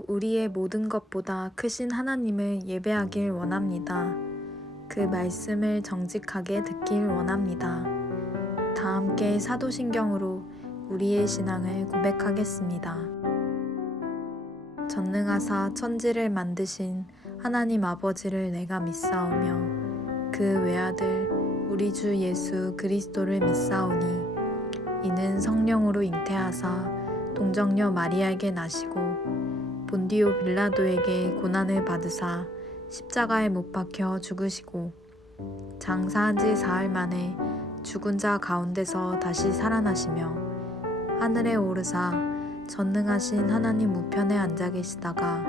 오늘도 우리의 모든 것보다 크신 하나님을 예배하길 원합니다. 그 말씀을 정직하게 듣길 원합니다. 다 함께 사도신경으로 우리의 신앙을 고백하겠습니다. 전능하사 천지를 만드신 하나님 아버지를 내가 믿사오며 그 외아들 우리 주 예수 그리스도를 믿사오니 이는 성령으로 잉태하사 동정녀 마리아에게 나시고 본디오 빌라도에게 고난을 받으사 십자가에 못 박혀 죽으시고 장사한 지 사흘 만에 죽은 자 가운데서 다시 살아나시며 하늘에 오르사 전능하신 하나님 우편에 앉아 계시다가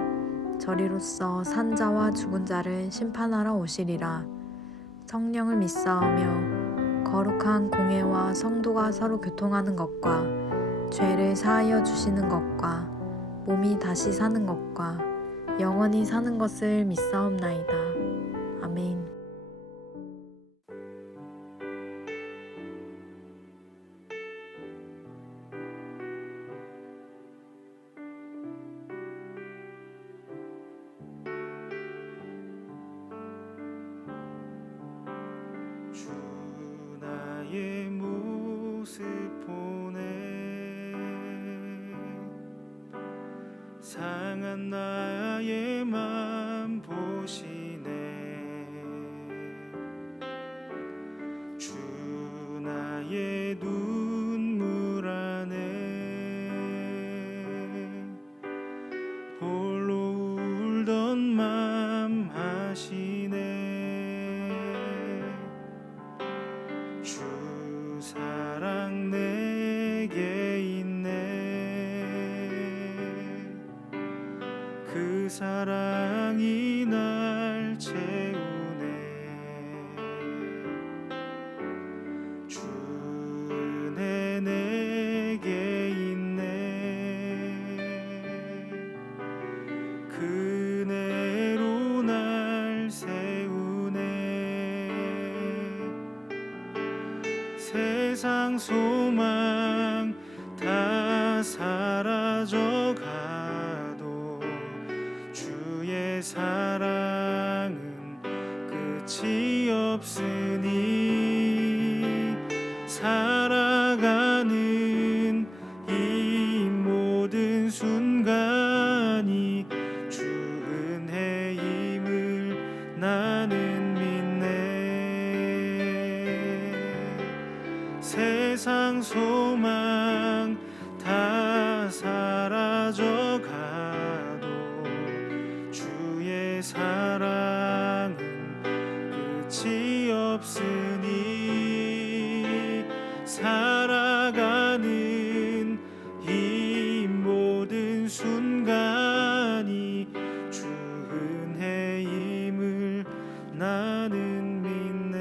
저리로서 산 자와 죽은 자를 심판하러 오시리라. 성령을 믿사오며 거룩한 공회와 성도가 서로 교통하는 것과 죄를 사하여 주시는 것과 몸이 다시 사는 것과 영원히 사는 것을 믿사옵나이다. 아멘. 주 나의 모습 보네 상한 나의 맘 보시네 주 나의 눈물 안에 홀로 울던 맘 하시네 주 사랑 내게 있네 그 사랑이 날 채우네 주 은혜 내게 있네 그 은혜로 날 세우네 세상 소망 다 사라져가도 주의 사랑은 끝이 없으니 살아가는 이 모든 순간이 주 은혜임을 나는 믿네 세상 소망 다 사라져가도 주의 사랑은 끝이 없으니 살아가는 이 모든 순간이 주 은혜임을 나는 믿네.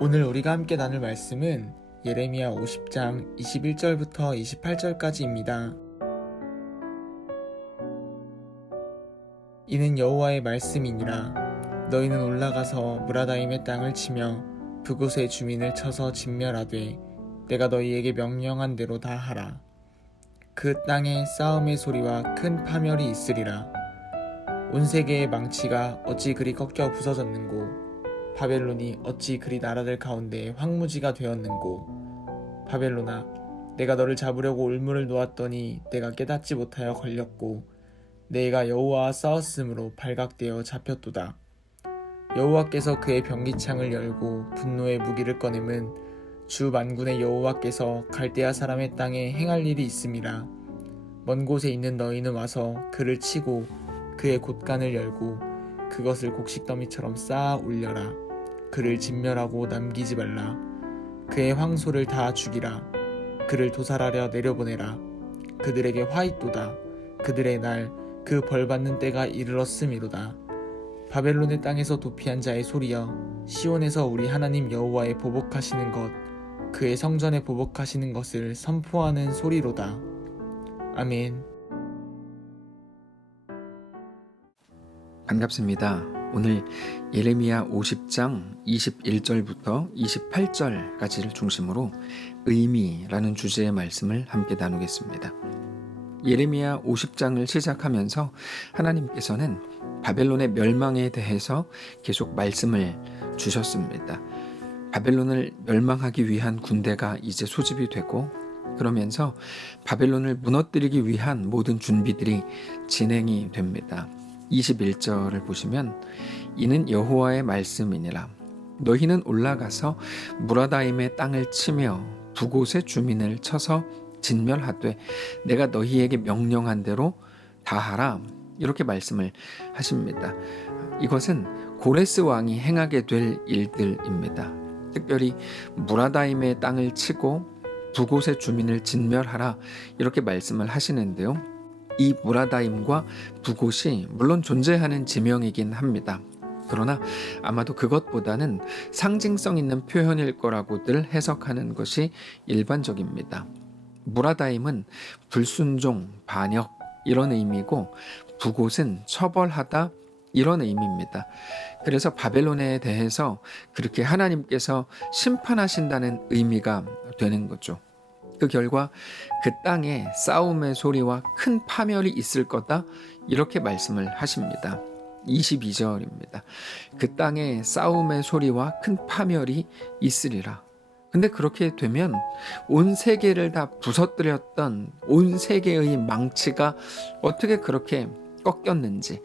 오늘 우리가 함께 나눌 말씀은 예레미야 50장 21절부터 28절까지입니다. 이는 여호와의 말씀이니라. 너희는 올라가서 무라다임의 땅을 치며 그곳의 주민을 쳐서 진멸하되 내가 너희에게 명령한 대로 다 하라. 그 땅에 싸움의 소리와 큰 파멸이 있으리라. 온 세계의 망치가 어찌 그리 꺾여 부서졌는고 바벨론이 어찌 그리 나라들 가운데 황무지가 되었는고 바벨론아 내가 너를 잡으려고 올무를 놓았더니 내가 깨닫지 못하여 걸렸고 내가 여호와와 싸웠으므로 발각되어 잡혔도다. 여호와께서 그의 병기창을 열고 분노의 무기를 꺼냄은 주 만군의 여호와께서 갈대아 사람의 땅에 행할 일이 있음이라. 먼 곳에 있는 너희는 와서 그를 치고 그의 곳간을 열고 그것을 곡식더미처럼 쌓아 올려라. 그를 진멸하고 남기지 말라. 그의 황소를 다 죽이라. 그를 도살하려 내려보내라. 그들에게 화 있도다. 그들의 날 그 벌받는 때가 이르렀음이로다. 바벨론의 땅에서 도피한 자의 소리여 시온에서 우리 하나님 여호와의 보복하시는 것 그의 성전에 보복하시는 것을 선포하는 소리로다. 아멘. 반갑습니다. 오늘 예레미야 50장 21절부터 28절까지를 중심으로 의미라는 주제의 말씀을 함께 나누겠습니다. 예레미야 50장을 시작하면서 하나님께서는 바벨론의 멸망에 대해서 계속 말씀을 주셨습니다. 바벨론을 멸망하기 위한 군대가 이제 소집이 되고, 그러면서 바벨론을 무너뜨리기 위한 모든 준비들이 진행이 됩니다. 21절을 보시면 이는 여호와의 말씀이니라. 너희는 올라가서 무라다임의 땅을 치며 두 곳의 주민을 쳐서 진멸하되 내가 너희에게 명령한 대로 다 하라. 이렇게 말씀을 하십니다. 이것은 고레스 왕이 행하게 될 일들입니다. 특별히 무라다임의 땅을 치고 두 곳의 주민을 진멸하라, 이렇게 말씀을 하시는데요. 이 무라다임과 두 곳이 물론 존재하는 지명이긴 합니다. 그러나 아마도 그것보다는 상징성 있는 표현일 거라고들 해석하는 것이 일반적입니다. 무라다임은 불순종, 반역 이런 의미고, 두 곳은 처벌하다 이런 의미입니다. 그래서 바벨론에 대해서 그렇게 하나님께서 심판하신다는 의미가 되는 거죠. 그 결과 그 땅에 싸움의 소리와 큰 파멸이 있을 거다, 이렇게 말씀을 하십니다. 22절입니다. 그 땅에 싸움의 소리와 큰 파멸이 있으리라. 근데 그렇게 되면 온 세계를 다 부서뜨렸던 온 세계의 망치가 어떻게 그렇게 꺾였는지,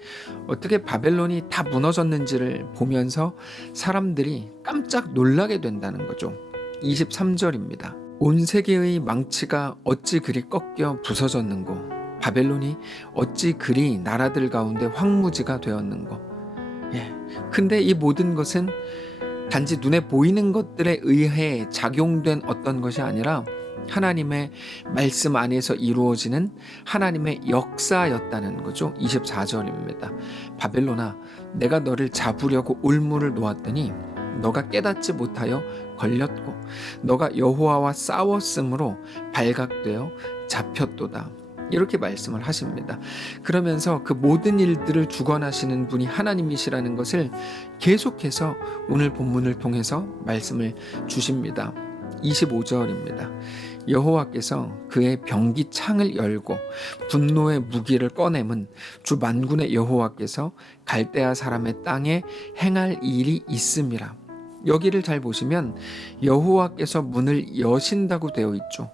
어떻게 바벨론이 다 무너졌는지를 보면서 사람들이 깜짝 놀라게 된다는 거죠. 23절입니다. 온 세계의 망치가 어찌 그리 꺾여 부서졌는고, 바벨론이 어찌 그리 나라들 가운데 황무지가 되었는고. 근데 이 모든 것은 단지 눈에 보이는 것들에 의해 작용된 어떤 것이 아니라 하나님의 말씀 안에서 이루어지는 하나님의 역사였다는 거죠. 24절입니다. 바벨론아, 내가 너를 잡으려고 올무를 놓았더니 너가 깨닫지 못하여 걸렸고, 너가 여호와와 싸웠으므로 발각되어 잡혔도다. 이렇게 말씀을 하십니다. 그러면서 그 모든 일들을 주관하시는 분이 하나님이시라는 것을 계속해서 오늘 본문을 통해서 말씀을 주십니다. 25절입니다. 여호와께서 그의 병기 창을 열고 분노의 무기를 꺼내면 주 만군의 여호와께서 갈대아 사람의 땅에 행할 일이 있음이라. 여기를 잘 보시면 여호와께서 문을 여신다고 되어 있죠.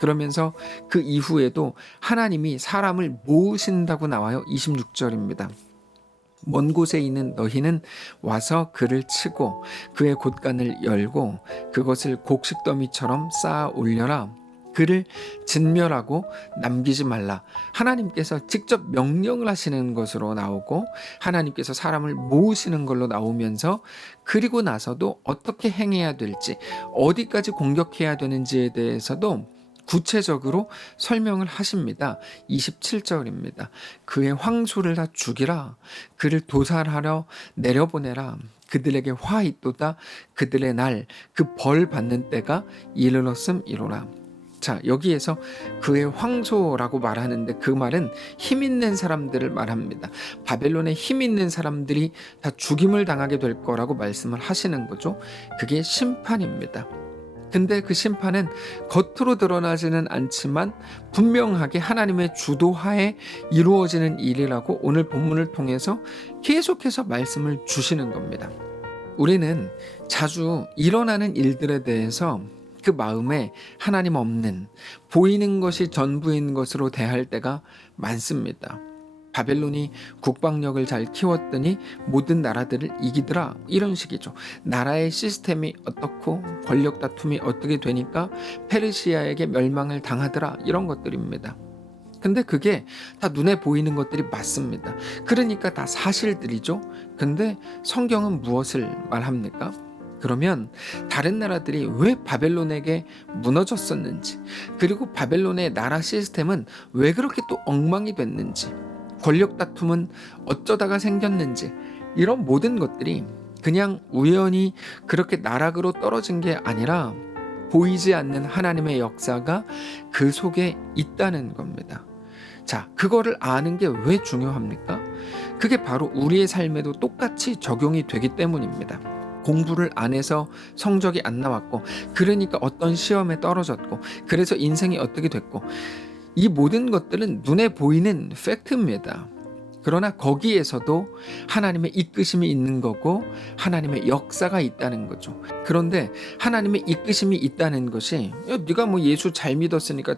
그러면서 그 이후에도 하나님이 사람을 모으신다고 나와요. 26절입니다. 먼 곳에 있는 너희는 와서 그를 치고 그의 곳간을 열고 그것을 곡식더미처럼 쌓아 올려라. 그를 진멸하고 남기지 말라. 하나님께서 직접 명령을 하시는 것으로 나오고, 하나님께서 사람을 모으시는 걸로 나오면서, 그리고 나서도 어떻게 행해야 될지, 어디까지 공격해야 되는지에 대해서도 구체적으로 설명을 하십니다. 27절입니다. 그의 황소를 다 죽이라. 그를 도살하러 내려보내라. 그들에게 화 있도다. 그들의 날, 그 벌 받는 때가 이르렀음이로라. 자, 여기에서 그의 황소라고 말하는데 그 말은 힘 있는 사람들을 말합니다. 바벨론에 힘 있는 사람들이 다 죽임을 당하게 될 거라고 말씀을 하시는 거죠. 그게 심판입니다. 근데 그 심판은 겉으로 드러나지는 않지만 분명하게 하나님의 주도하에 이루어지는 일이라고 오늘 본문을 통해서 계속해서 말씀을 주시는 겁니다. 우리는 자주 일어나는 일들에 대해서 그 마음에 하나님 없는, 보이는 것이 전부인 것으로 대할 때가 많습니다. 바벨론이 국방력을 잘 키웠더니 모든 나라들을 이기더라, 이런 식이죠. 나라의 시스템이 어떻고 권력 다툼이 어떻게 되니까 페르시아에게 멸망을 당하더라, 이런 것들입니다. 근데 그게 다 눈에 보이는 것들이 맞습니다. 그러니까 다 사실들이죠. 근데 성경은 무엇을 말합니까? 그러면 다른 나라들이 왜 바벨론에게 무너졌었는지, 그리고 바벨론의 나라 시스템은 왜 그렇게 또 엉망이 됐는지, 권력 다툼은 어쩌다가 생겼는지, 이런 모든 것들이 그냥 우연히 그렇게 나락으로 떨어진 게 아니라 보이지 않는 하나님의 역사가 그 속에 있다는 겁니다. 자, 그거를 아는 게 왜 중요합니까? 그게 바로 우리의 삶에도 똑같이 적용이 되기 때문입니다. 공부를 안 해서 성적이 안 나왔고, 그러니까 어떤 시험에 떨어졌고, 그래서 인생이 어떻게 됐고, 이 모든 것들은 눈에 보이는 팩트입니다. 그러나 거기에서도 하나님의 이끄심이 있는 거고 하나님의 역사가 있다는 거죠. 그런데 하나님의 이끄심이 있다는 것이 네가 뭐 예수 잘 믿었으니까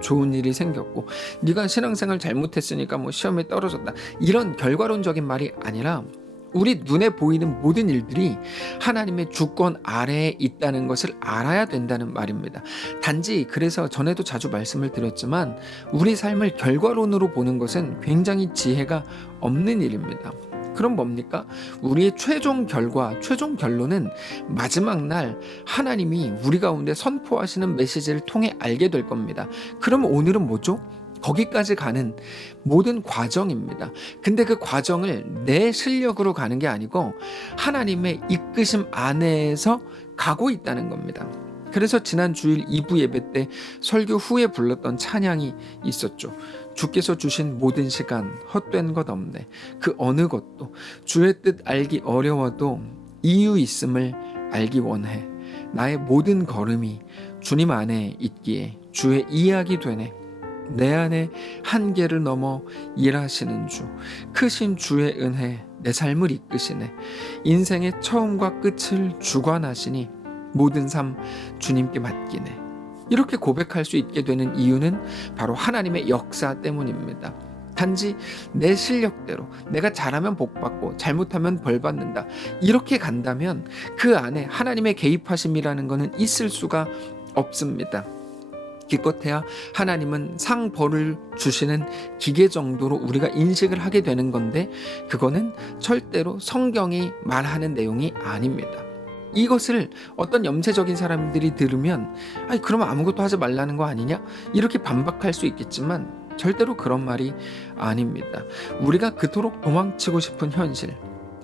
좋은 일이 생겼고, 네가 신앙생활 잘못했으니까 뭐 시험에 떨어졌다, 이런 결과론적인 말이 아니라 우리 눈에 보이는 모든 일들이 하나님의 주권 아래에 있다는 것을 알아야 된다는 말입니다. 단지 그래서 전에도 자주 말씀을 드렸지만 우리 삶을 결과론으로 보는 것은 굉장히 지혜가 없는 일입니다. 그럼 뭡니까? 우리의 최종 결과, 최종 결론은 마지막 날 하나님이 우리 가운데 선포하시는 메시지를 통해 알게 될 겁니다. 그럼 오늘은 뭐죠? 거기까지 가는 모든 과정입니다. 근데 그 과정을 내 실력으로 가는 게 아니고 하나님의 이끄심 안에서 가고 있다는 겁니다. 그래서 지난 주일 2부 예배 때 설교 후에 불렀던 찬양이 있었죠. 주께서 주신 모든 시간 헛된 것 없네. 그 어느 것도 주의 뜻 알기 어려워도 이유 있음을 알기 원해. 나의 모든 걸음이 주님 안에 있기에 주의 이야기 되네. 내 안에 한계를 넘어 일하시는 주, 크신 주의 은혜 내 삶을 이끄시네. 인생의 처음과 끝을 주관하시니 모든 삶 주님께 맡기네. 이렇게 고백할 수 있게 되는 이유는 바로 하나님의 역사 때문입니다. 단지 내 실력대로 내가 잘하면 복받고 잘못하면 벌받는다, 이렇게 간다면 그 안에 하나님의 개입하심이라는 것은 있을 수가 없습니다. 기껏해야 하나님은 상벌을 주시는 기계 정도로 우리가 인식을 하게 되는 건데, 그거는 절대로 성경이 말하는 내용이 아닙니다. 이것을 어떤 염세적인 사람들이 들으면 그러면 아무것도 하지 말라는 거 아니냐? 이렇게 반박할 수 있겠지만 절대로 그런 말이 아닙니다. 우리가 그토록 도망치고 싶은 현실,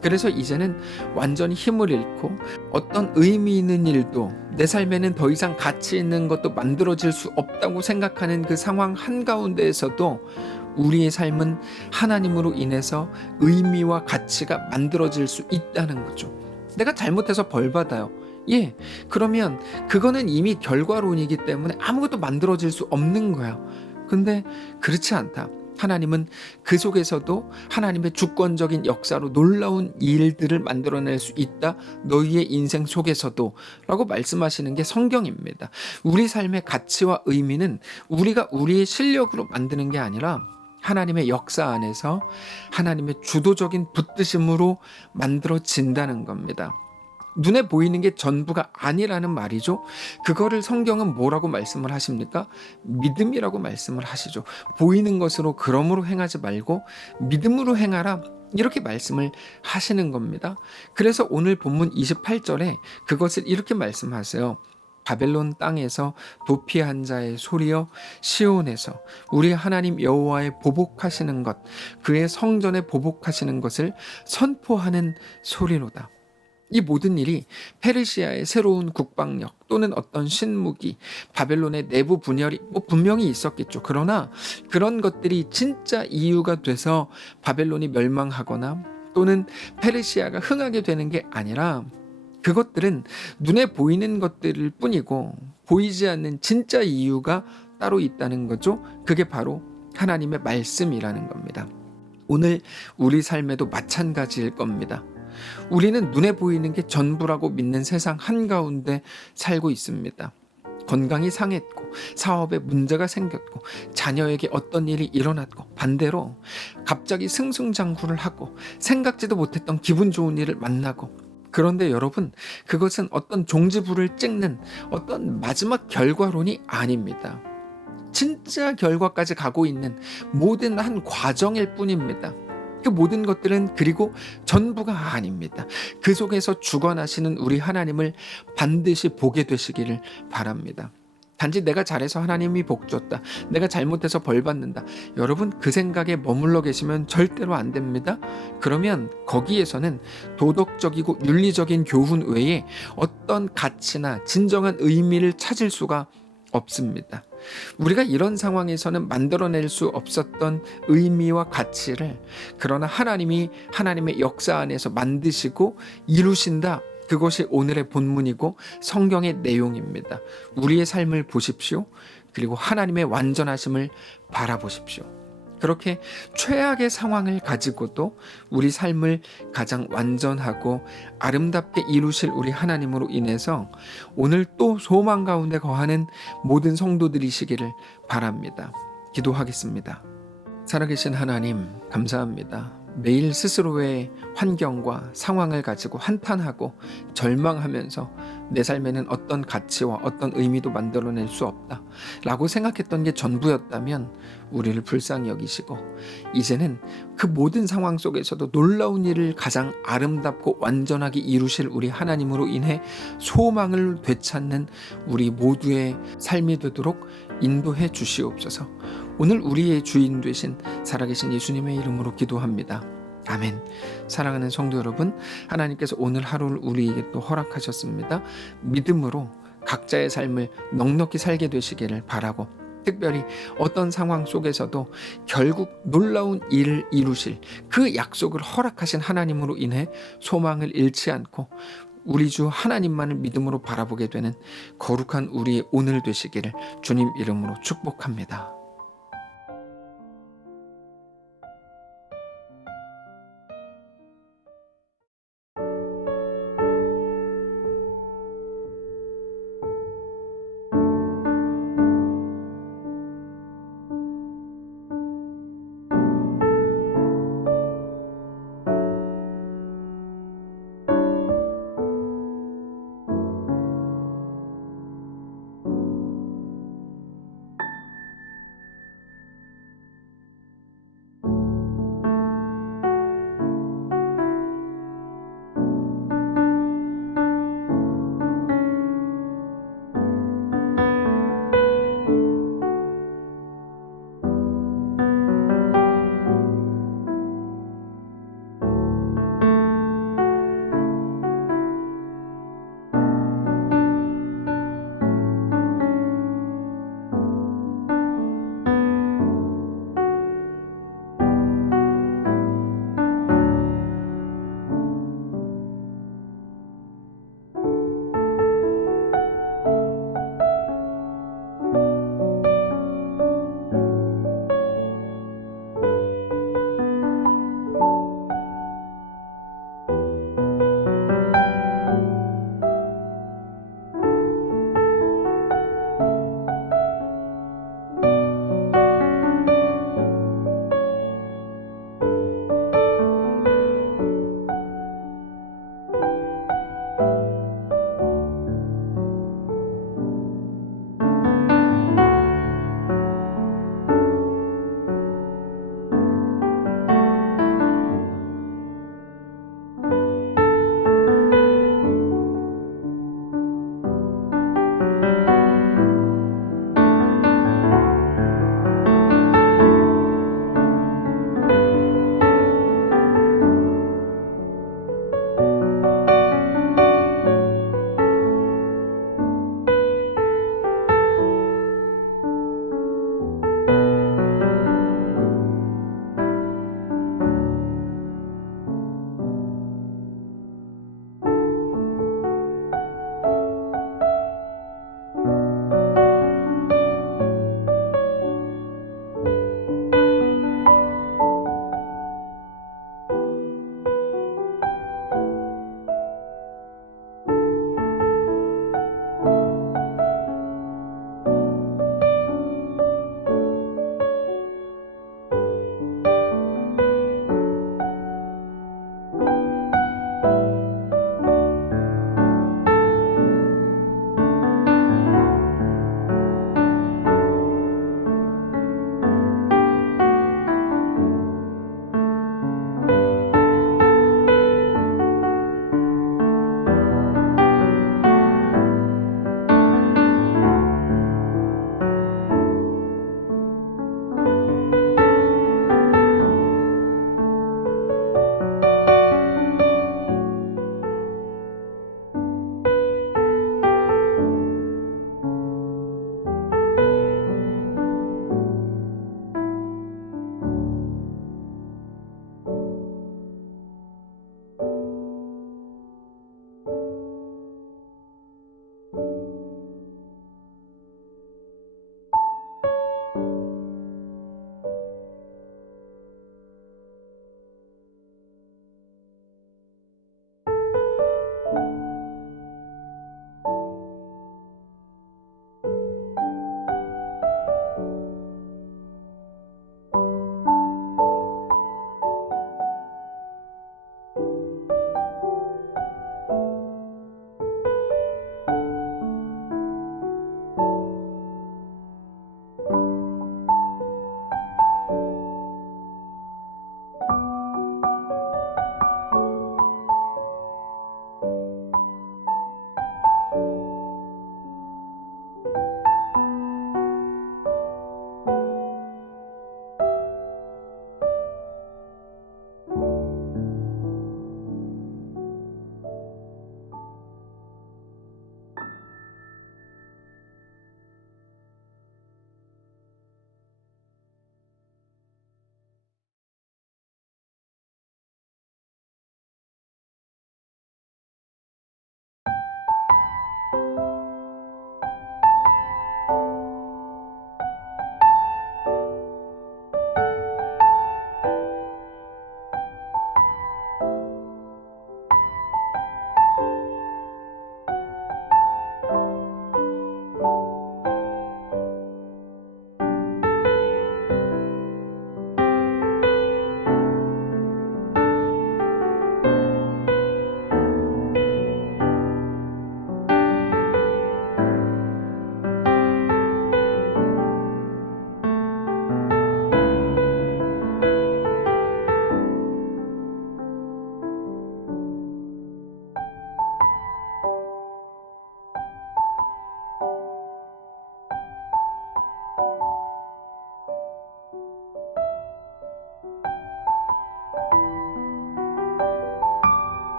그래서 이제는 완전히 힘을 잃고 어떤 의미 있는 일도 내 삶에는 더 이상 가치 있는 것도 만들어질 수 없다고 생각하는 그 상황 한가운데에서도 우리의 삶은 하나님으로 인해서 의미와 가치가 만들어질 수 있다는 거죠. 내가 잘못해서 벌 받아요. 그러면 그거는 이미 결과론이기 때문에 아무것도 만들어질 수 없는 거야. 근데 그렇지 않다. 하나님은 그 속에서도 하나님의 주권적인 역사로 놀라운 일들을 만들어낼 수 있다. 너희의 인생 속에서도 라고 말씀하시는 게 성경입니다. 우리 삶의 가치와 의미는 우리가 우리의 실력으로 만드는 게 아니라 하나님의 역사 안에서 하나님의 주도적인 붙드심으로 만들어진다는 겁니다. 눈에 보이는 게 전부가 아니라는 말이죠. 그거를 성경은 뭐라고 말씀을 하십니까? 믿음이라고 말씀을 하시죠. 보이는 것으로 그러므로 행하지 말고 믿음으로 행하라, 이렇게 말씀을 하시는 겁니다. 그래서 오늘 본문 28절에 그것을 이렇게 말씀하세요. 바벨론 땅에서 도피한 자의 소리여, 시온에서 우리 하나님 여호와의 보복하시는 것, 그의 성전에 보복하시는 것을 선포하는 소리로다. 이 모든 일이 페르시아의 새로운 국방력 또는 어떤 신무기, 바벨론의 내부 분열이 분명히 있었겠죠. 그러나 그런 것들이 진짜 이유가 돼서 바벨론이 멸망하거나 또는 페르시아가 흥하게 되는 게 아니라, 그것들은 눈에 보이는 것들일 뿐이고 보이지 않는 진짜 이유가 따로 있다는 거죠. 그게 바로 하나님의 말씀이라는 겁니다. 오늘 우리 삶에도 마찬가지일 겁니다. 우리는 눈에 보이는 게 전부라고 믿는 세상 한가운데 살고 있습니다. 건강이 상했고 사업에 문제가 생겼고 자녀에게 어떤 일이 일어났고, 반대로 갑자기 승승장구를 하고 생각지도 못했던 기분 좋은 일을 만나고, 그런데 여러분, 그것은 어떤 종지부를 찍는 어떤 마지막 결과론이 아닙니다. 진짜 결과까지 가고 있는 모든 한 과정일 뿐입니다. 그 모든 것들은 그리고 전부가 아닙니다. 그 속에서 주관하시는 우리 하나님을 반드시 보게 되시기를 바랍니다. 단지 내가 잘해서 하나님이 복 줬다, 내가 잘못해서 벌 받는다, 여러분 그 생각에 머물러 계시면 절대로 안 됩니다. 그러면 거기에서는 도덕적이고 윤리적인 교훈 외에 어떤 가치나 진정한 의미를 찾을 수가 없습니다. 우리가 이런 상황에서는 만들어낼 수 없었던 의미와 가치를, 그러나 하나님이 하나님의 역사 안에서 만드시고 이루신다, 그것이 오늘의 본문이고 성경의 내용입니다. 우리의 삶을 보십시오. 그리고 하나님의 완전하심을 바라보십시오. 그렇게 최악의 상황을 가지고도 우리 삶을 가장 완전하고 아름답게 이루실 우리 하나님으로 인해서 오늘 또 소망 가운데 거하는 모든 성도들이시기를 바랍니다. 기도하겠습니다. 살아계신 하나님, 감사합니다. 매일 스스로의 환경과 상황을 가지고 한탄하고 절망하면서 내 삶에는 어떤 가치와 어떤 의미도 만들어낼 수 없다 라고 생각했던 게 전부였다면 우리를 불쌍히 여기시고, 이제는 그 모든 상황 속에서도 놀라운 일을 가장 아름답고 완전하게 이루실 우리 하나님으로 인해 소망을 되찾는 우리 모두의 삶이 되도록 인도해 주시옵소서. 오늘 우리의 주인 되신 살아계신 예수님의 이름으로 기도합니다. 아멘. 사랑하는 성도 여러분, 하나님께서 오늘 하루를 우리에게 또 허락하셨습니다. 믿음으로 각자의 삶을 넉넉히 살게 되시기를 바라고, 특별히 어떤 상황 속에서도 결국 놀라운 일을 이루실 그 약속을 허락하신 하나님으로 인해 소망을 잃지 않고 우리 주 하나님만을 믿음으로 바라보게 되는 거룩한 우리의 오늘 되시기를 주님 이름으로 축복합니다.